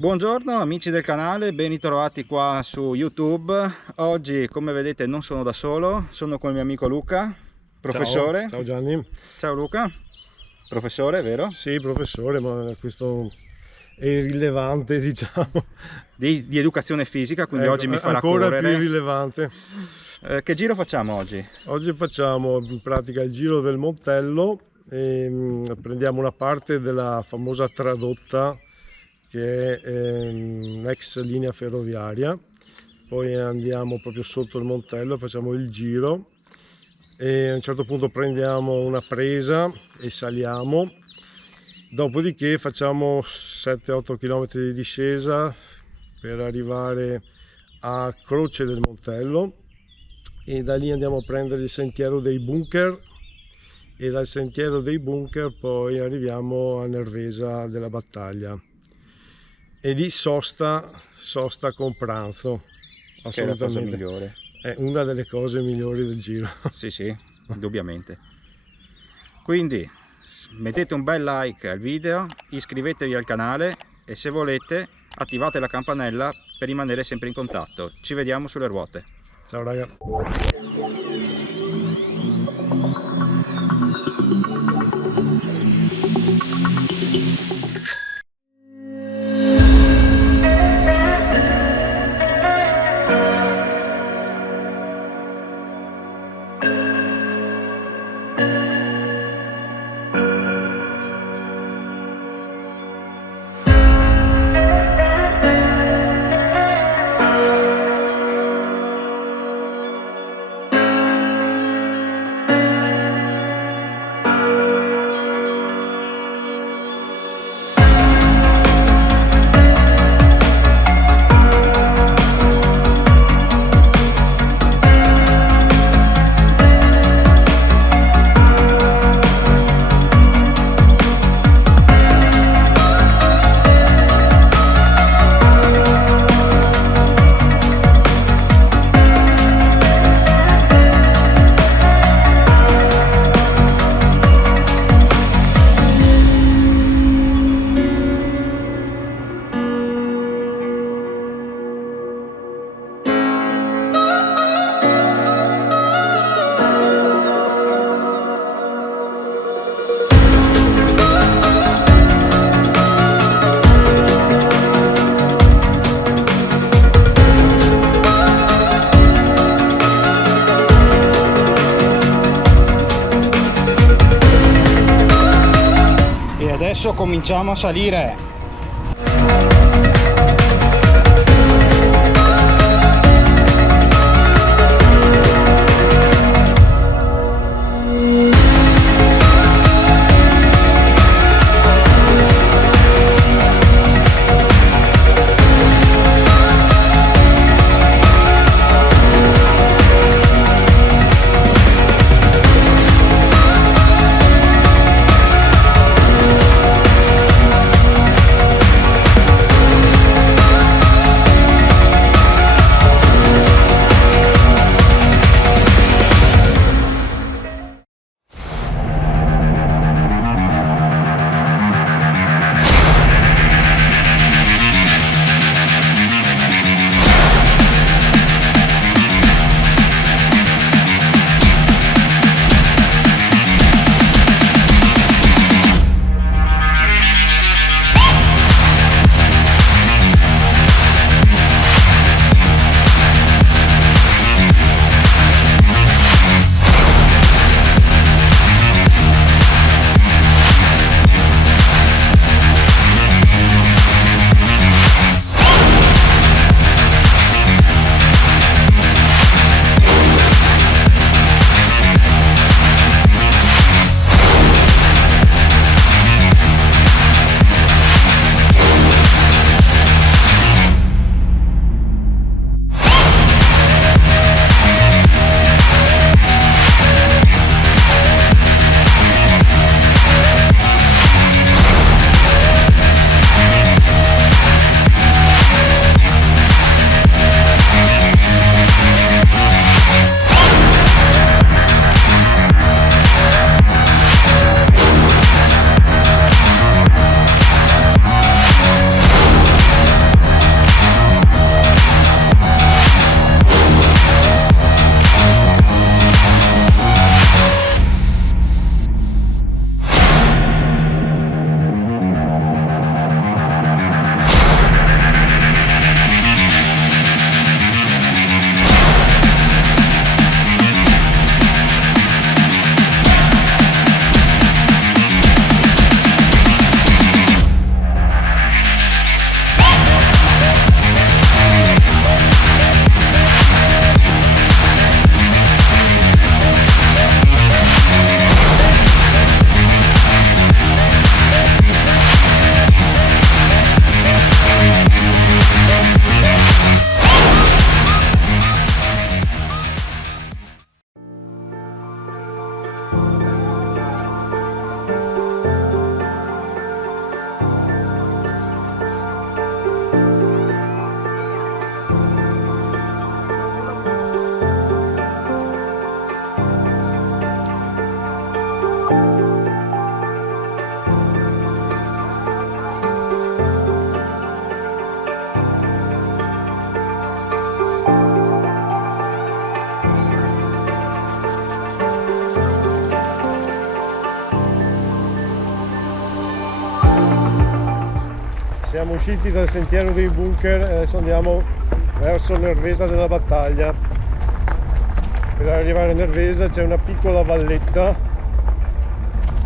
Buongiorno amici del canale, ben ritrovati qua su YouTube. Oggi, come vedete, non sono da solo, sono con il mio amico Luca, professore. Ciao Gianni. Ciao Luca. Professore, vero? Sì, professore, ma questo è irrilevante, diciamo. Di educazione fisica, quindi Ecco, oggi mi farà ancora correre. più irrilevante. Che giro facciamo oggi? Oggi facciamo in pratica il giro del Montello e prendiamo una parte della famosa tradotta che è un'ex linea ferroviaria, poi andiamo proprio sotto il Montello, facciamo il giro e a un certo punto prendiamo una presa e saliamo, dopodiché facciamo 7-8 km di discesa per arrivare a Croce del Montello e da lì andiamo a prendere il sentiero dei bunker e dal sentiero dei bunker poi arriviamo a Nervesa della Battaglia e lì sosta con pranzo. Che è la cosa Assolutamente migliore. è una delle cose migliori del giro. Sì, indubbiamente. Quindi mettete un bel like al video, iscrivetevi al canale e se volete attivate la campanella per rimanere sempre in contatto. Ci vediamo sulle ruote. Ciao raga. Adesso cominciamo a salire. Siamo usciti dal sentiero dei bunker e adesso andiamo verso Nervesa della Battaglia. Per arrivare a Nervesa c'è una piccola valletta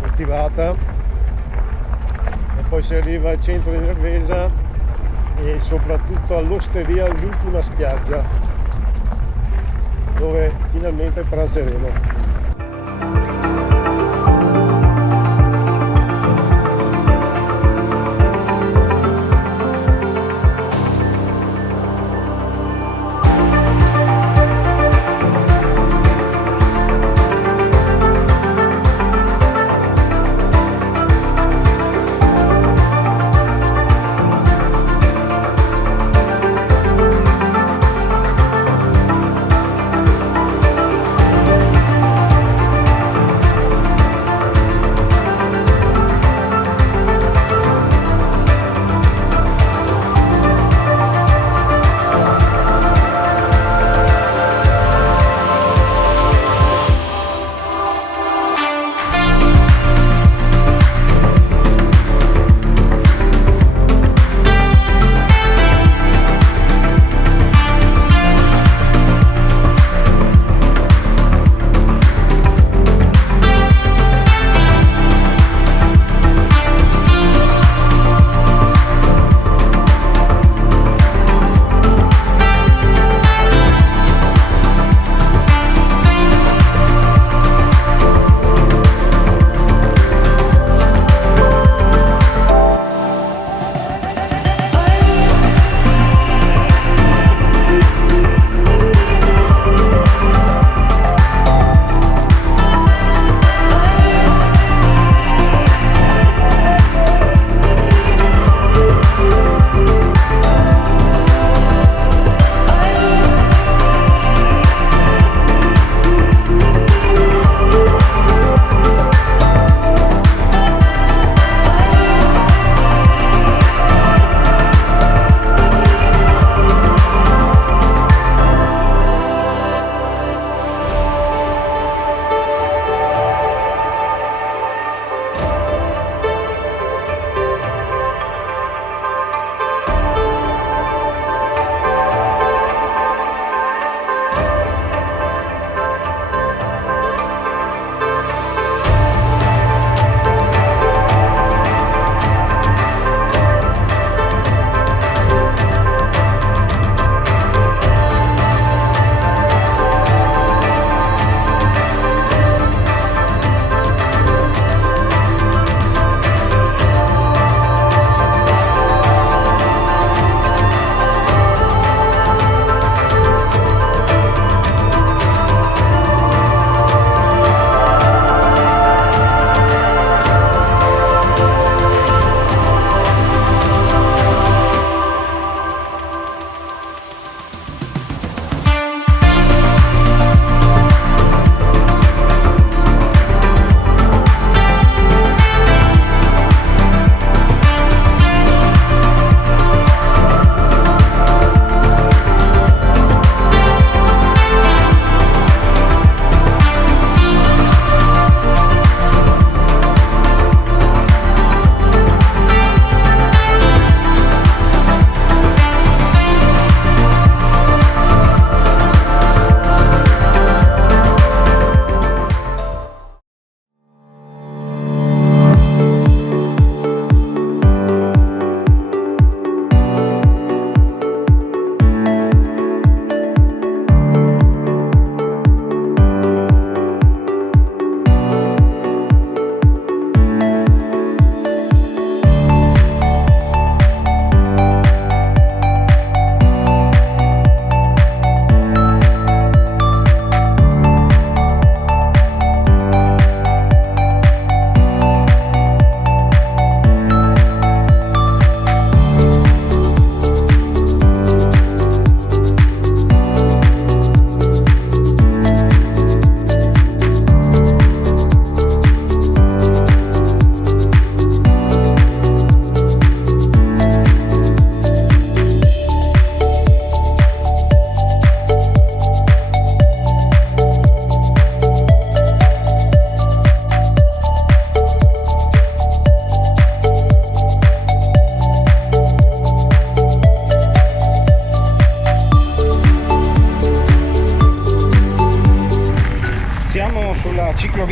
coltivata e poi si arriva al centro di Nervesa e soprattutto all'osteria L'Ultima Spiaggia, dove finalmente pranzeremo.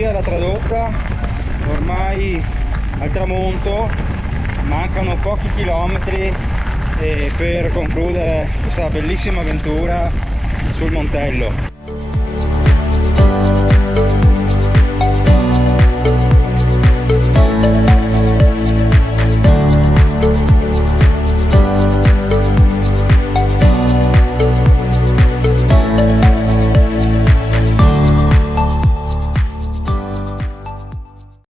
ferrovia La Tradotta, ormai al tramonto, mancano pochi chilometri per concludere questa bellissima avventura sul Montello.